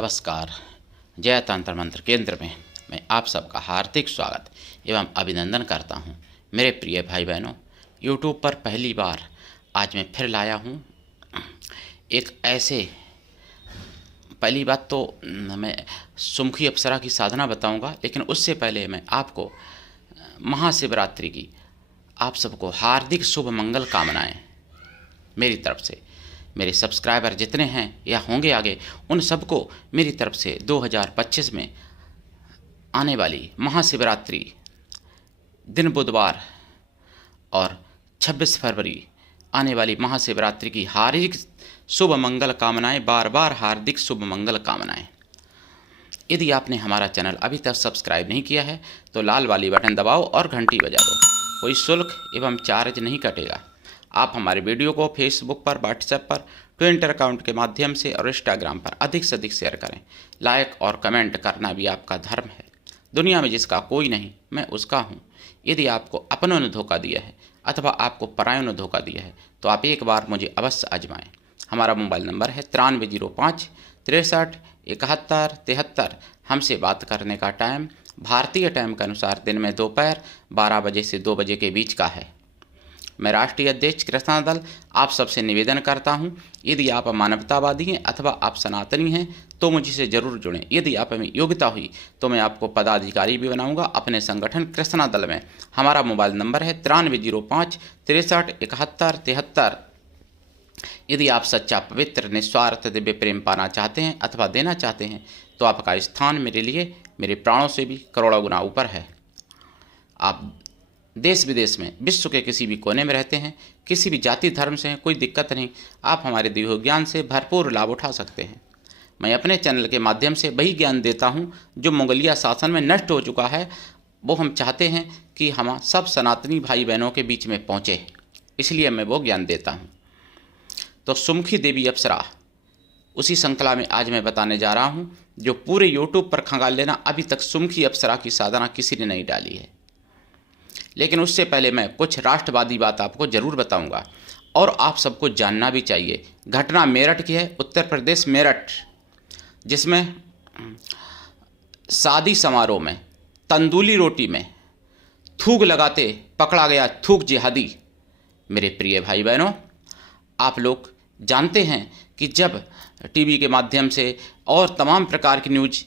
नमस्कार। जय तंत्र मंत्र केंद्र में मैं आप सबका हार्दिक स्वागत एवं अभिनंदन करता हूं। मेरे प्रिय भाई बहनों, YouTube पर पहली बार आज मैं फिर लाया हूं एक ऐसे। पहली बात तो मैं सुमुखी अप्सरा की साधना बताऊंगा, लेकिन उससे पहले मैं आपको महाशिवरात्रि की आप सबको हार्दिक शुभ मंगल कामनाएं मेरी तरफ से। मेरे सब्सक्राइबर जितने हैं या होंगे आगे, उन सबको मेरी तरफ से 2025 में आने वाली महाशिवरात्रि दिन बुधवार और 26 फरवरी आने वाली महाशिवरात्रि की हार्दिक शुभ मंगल कामनाएं, बार बार हार्दिक शुभ मंगल कामनाएं। यदि आपने हमारा चैनल अभी तक सब्सक्राइब नहीं किया है तो लाल वाली बटन दबाओ और घंटी बजा दो। कोई शुल्क एवं चार्ज नहीं कटेगा। आप हमारे वीडियो को फेसबुक पर, व्हाट्सएप पर, ट्विटर अकाउंट के माध्यम से और इंस्टाग्राम पर अधिक से अधिक शेयर करें। लाइक और कमेंट करना भी आपका धर्म है। दुनिया में जिसका कोई नहीं, मैं उसका हूँ। यदि आपको अपनों ने धोखा दिया है अथवा आपको परायों ने धोखा दिया है तो आप एक बार मुझे अवश्य आजमाएं। हमारा मोबाइल नंबर है 9305 63 71 73। हमसे बात करने का टाइम भारतीय टाइम के अनुसार दिन में दोपहर 12 बजे से 2 बजे के बीच का है। मैं राष्ट्रीय अध्यक्ष कृष्णा दल आप सबसे निवेदन करता हूं, यदि आप मानवतावादी हैं अथवा आप सनातनी हैं तो मुझसे ज़रूर जुड़ें। यदि आप में योग्यता हुई तो मैं आपको पदाधिकारी भी बनाऊंगा अपने संगठन कृष्णा दल में। हमारा मोबाइल नंबर है 9305 63 71 73। यदि आप सच्चा, पवित्र, निस्वार्थ दिव्य प्रेम पाना चाहते हैं अथवा देना चाहते हैं तो आपका स्थान मेरे लिए मेरे प्राणों से भी करोड़ों गुना ऊपर है। आप देश विदेश में, विश्व के किसी भी कोने में रहते हैं, किसी भी जाति धर्म से हैं, कोई दिक्कत नहीं। आप हमारे दिव्य ज्ञान से भरपूर लाभ उठा सकते हैं। मैं अपने चैनल के माध्यम से वही ज्ञान देता हूं जो मुगलिया शासन में नष्ट हो चुका है। वो हम चाहते हैं कि हम सब सनातनी भाई बहनों के बीच में पहुँचे, इसलिए मैं वो ज्ञान देता हूँ। तो सुमुखी देवी अप्सरा उसी श्रृंखला में आज मैं बताने जा रहा हूँ जो पूरे YouTube पर खंगाल लेना। अभी तक सुमुखी अप्सरा की साधना किसी ने नहीं डाली है। लेकिन उससे पहले मैं कुछ राष्ट्रवादी बात आपको जरूर बताऊंगा और आप सबको जानना भी चाहिए। घटना मेरठ की है, उत्तर प्रदेश मेरठ, जिसमें शादी समारोह में तंदूरी रोटी में थूक लगाते पकड़ा गया थूक जिहादी। मेरे प्रिय भाई बहनों, आप लोग जानते हैं कि जब टीवी के माध्यम से और तमाम प्रकार की न्यूज,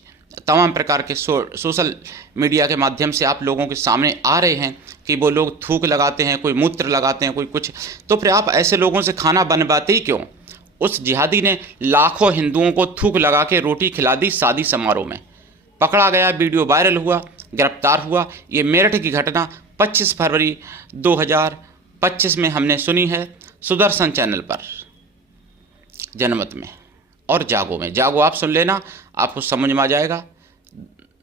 तमाम प्रकार के सोशल मीडिया के माध्यम से आप लोगों के सामने आ रहे हैं कि वो लोग थूक लगाते हैं, कोई मूत्र लगाते हैं, कोई कुछ, तो फिर आप ऐसे लोगों से खाना बनवाते ही क्यों? उस जिहादी ने लाखों हिंदुओं को थूक लगा के रोटी खिला दी शादी समारोह में। पकड़ा गया, वीडियो वायरल हुआ, गिरफ्तार हुआ। ये मेरठ की घटना 25 फरवरी 2025 में हमने सुनी है सुदर्शन चैनल पर, जनमत में और जागो में। जागो आप सुन लेना, आपको समझ में आ जाएगा।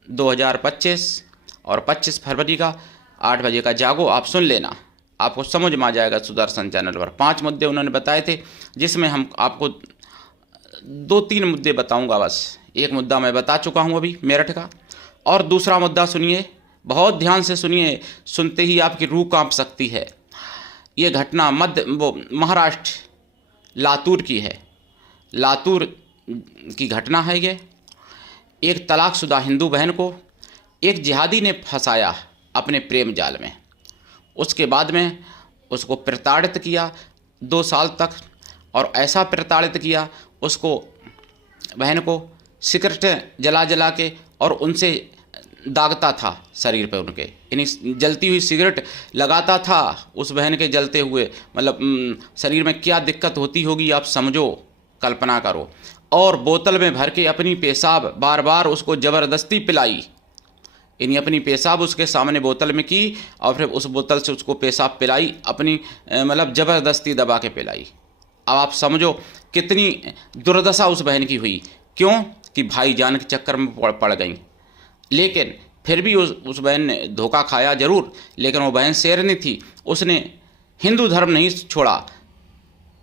2025 और 25 फरवरी का 8 बजे का जागो आप सुन लेना, आपको समझ में आ जाएगा। सुदर्शन चैनल पर 5 मुद्दे उन्होंने बताए थे, जिसमें हम आपको 2-3 मुद्दे बताऊंगा बस। एक मुद्दा मैं बता चुका हूं अभी मेरठ का, और दूसरा मुद्दा सुनिए, बहुत ध्यान से सुनिए, सुनते ही आपकी रूह कांप सकती है। ये घटना महाराष्ट्र लातूर की है। लातूर की घटना है ये। एक तलाकशुदा हिंदू बहन को एक जिहादी ने फंसाया अपने प्रेम जाल में। उसके बाद में उसको प्रताड़ित किया 2 साल तक, और ऐसा प्रताड़ित किया उसको, बहन को सिगरेट जला जला के और उनसे दागता था शरीर पे उनके, यानी जलती हुई सिगरेट लगाता था उस बहन के जलते हुए। मतलब शरीर में क्या दिक्कत होती होगी आप समझो, कल्पना करो। और बोतल में भर के अपनी पेशाब बार बार उसको ज़बरदस्ती पिलाई, यानी अपनी पेशाब उसके सामने बोतल में की और फिर उस बोतल से उसको पेशाब पिलाई, अपनी मतलब ज़बरदस्ती दबा के पिलाई। अब आप समझो कितनी दुर्दशा उस बहन की हुई। क्यों? कि भाईजान के चक्कर में पड़ गई। लेकिन फिर भी उस बहन ने धोखा खाया ज़रूर, लेकिन वो बहन शेरनी थी। उसने हिंदू धर्म नहीं छोड़ा,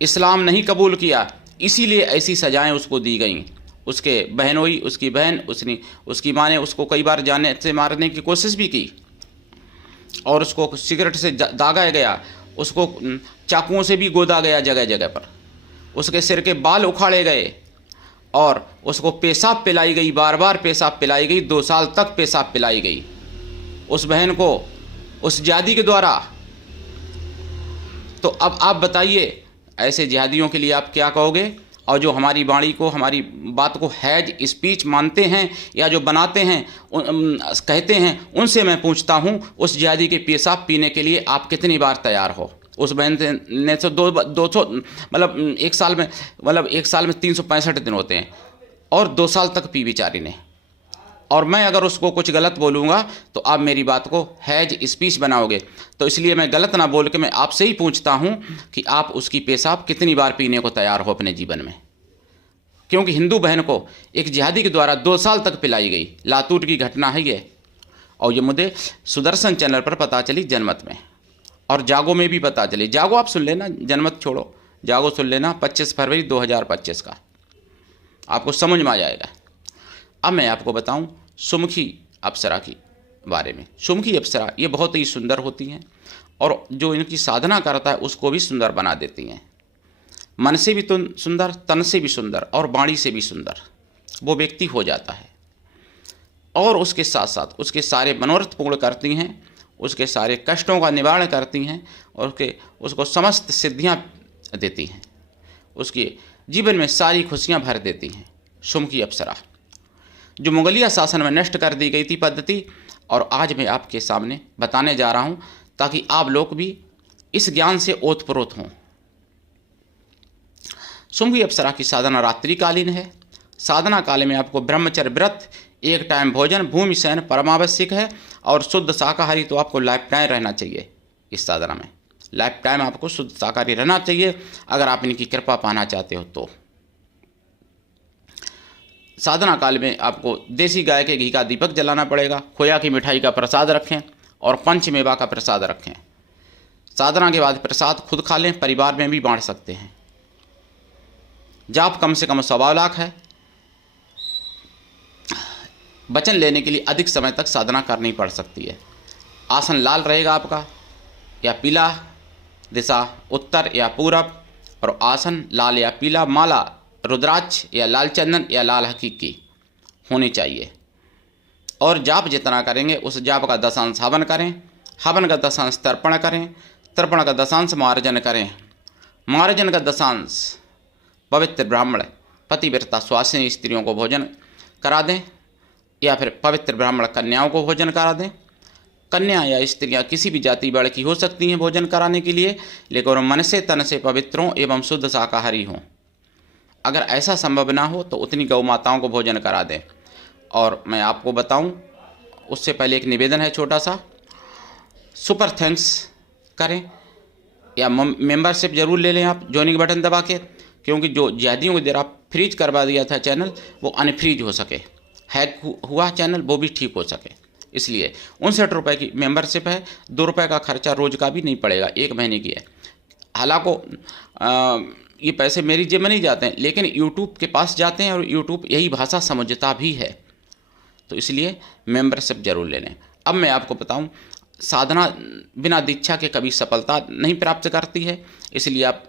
इस्लाम नहीं कबूल किया, इसीलिए ऐसी सजाएं उसको दी गईं। उसके बहनोई, उसकी बहन, उसकी माँ ने उसको कई बार जाने से मारने की कोशिश भी की और उसको सिगरेट से दागा गया, उसको चाकुओं से भी गोदा गया जगह जगह पर, उसके सिर के बाल उखाड़े गए और उसको पेशाब पिलाई गई, बार बार पेशाब पिलाई गई, 2 साल तक पेशाब पिलाई गई उस बहन को उस जिहादी के द्वारा। तो अब आप बताइए ऐसे जिहादियों के लिए आप क्या कहोगे? और जो हमारी वाणी को, हमारी बात को हैज स्पीच मानते हैं या जो बनाते हैं कहते हैं, उनसे मैं पूछता हूं उस जिहादी के पेशाब पीने के लिए आप कितनी बार तैयार हो? उस बहन ने तो 200 मतलब एक साल में 365 दिन होते हैं और 2 साल तक पी बेचारी ने। और मैं अगर उसको कुछ गलत बोलूँगा तो आप मेरी बात को हैज स्पीच बनाओगे। तो इसलिए मैं गलत ना बोल के मैं आपसे ही पूछता हूँ कि आप उसकी पेशाब कितनी बार पीने को तैयार हो अपने जीवन में? क्योंकि हिंदू बहन को एक जिहादी के द्वारा 2 साल तक पिलाई गई। लातूर की घटना है ये, और ये मुझे सुदर्शन चैनल पर पता चली जनमत में, और जागो में भी पता चली। जागो आप सुन लेना, जनमत छोड़ो, जागो सुन लेना 25 फरवरी 2025 का, आपको समझ में आ जाएगा। अब मैं आपको बताऊं सुमुखी अप्सरा की बारे में। सुमुखी अप्सरा ये बहुत ही सुंदर होती हैं और जो इनकी साधना करता है उसको भी सुंदर बना देती हैं। मन से भी सुंदर, तन से भी सुंदर और वाणी से भी सुंदर वो व्यक्ति हो जाता है। और उसके साथ साथ उसके सारे मनोरथ पूर्ण करती हैं, उसके सारे कष्टों का निवारण करती हैं और उसको समस्त सिद्धियां देती हैं, उसके जीवन में सारी खुशियां भर देती हैं। सुमुखी अप्सरा जो मुगलिया शासन में नष्ट कर दी गई थी पद्धति, और आज मैं आपके सामने बताने जा रहा हूं ताकि आप लोग भी इस ज्ञान से ओतप्रोत हों। सुमुखी अप्सरा की साधना रात्रिकालीन है। साधना काल में आपको ब्रह्मचर्य व्रत, 1 टाइम भोजन, भूमि शयन परमावश्यक है और शुद्ध शाकाहारी तो आपको लाइफ टाइम रहना चाहिए। इस साधना में लाइफ टाइम आपको शुद्ध शाकाहारी रहना चाहिए अगर आप इनकी कृपा पाना चाहते हो तो। साधना काल में आपको देसी गाय के घी का दीपक जलाना पड़ेगा, खोया की मिठाई का प्रसाद रखें और पंचमेवा का प्रसाद रखें। साधना के बाद प्रसाद खुद खा लें, परिवार में भी बांट सकते हैं। जाप कम से कम 1.25 लाख है। वचन लेने के लिए अधिक समय तक साधना करनी पड़ सकती है। आसन लाल रहेगा आपका या पीला, दिशा उत्तर या पूरब, और आसन लाल या पीला, माला रुद्राक्ष या लाल चंदन या लाल हकीकी होनी चाहिए। और जाप जितना करेंगे उस जाप का 10 हवन करें, हवन का 10 तर्पण करें, तर्पण का 10 मार्जन करें, मार्जन का 10 पवित्र ब्राह्मण पतिव्रता स्वासिनी स्त्रियों को भोजन करा दें, या फिर पवित्र ब्राह्मण कन्याओं को भोजन करा दें। कन्या या स्त्रियां किसी भी जाति वर्ग की हो सकती हैं भोजन कराने के लिए, लेकिन मन से तन से पवित्र हों एवं शुद्ध शाकाहारी हों। अगर ऐसा संभव ना हो तो उतनी गौ माताओं को भोजन करा दें। और मैं आपको बताऊं उससे पहले एक निवेदन है छोटा सा, सुपर थैंक्स करें या मेंबरशिप जरूर ले लें आप ज्वाइनिंग बटन दबा के, क्योंकि जो जिहादियों को जरा फ्रीज करवा दिया था चैनल वो अनफ्रीज हो सके, हैक हुआ चैनल वो भी ठीक हो सके। इसलिए 59 रुपये की मेंबरशिप है, 2 रुपये का खर्चा रोज का भी नहीं पड़ेगा, 1 महीने की है। हालांकि ये पैसे मेरी जेब में नहीं जाते हैं, लेकिन यूट्यूब के पास जाते हैं और यूट्यूब यही भाषा समझता भी है, तो इसलिए मेंबरशिप जरूर ले लें। अब मैं आपको बताऊं साधना बिना दीक्षा के कभी सफलता नहीं प्राप्त करती है, इसलिए आप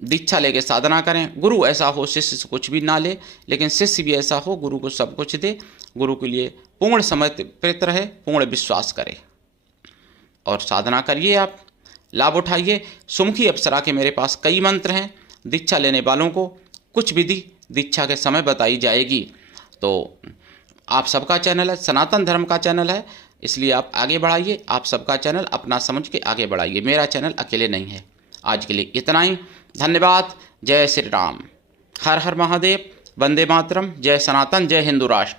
दीक्षा लेके साधना करें। गुरु ऐसा हो शिष्य से कुछ भी ना ले, लेकिन शिष्य भी ऐसा हो गुरु को सब कुछ दे, गुरु के लिए पूर्ण समर्पित रहे, पूर्ण विश्वास करे और साधना करिए। आप लाभ उठाइए। सुमुखी अप्सरा के मेरे पास कई मंत्र हैं। दीक्षा लेने वालों को कुछ विधि दीक्षा के समय बताई जाएगी। तो आप सबका चैनल है, सनातन धर्म का चैनल है, इसलिए आप आगे बढ़ाइए। आप सबका चैनल अपना समझ के आगे बढ़ाइए, मेरा चैनल अकेले नहीं है। आज के लिए इतना ही, धन्यवाद। जय श्री राम, हर हर महादेव, वंदे मातरम, जय सनातन, जय हिंदू राष्ट्र।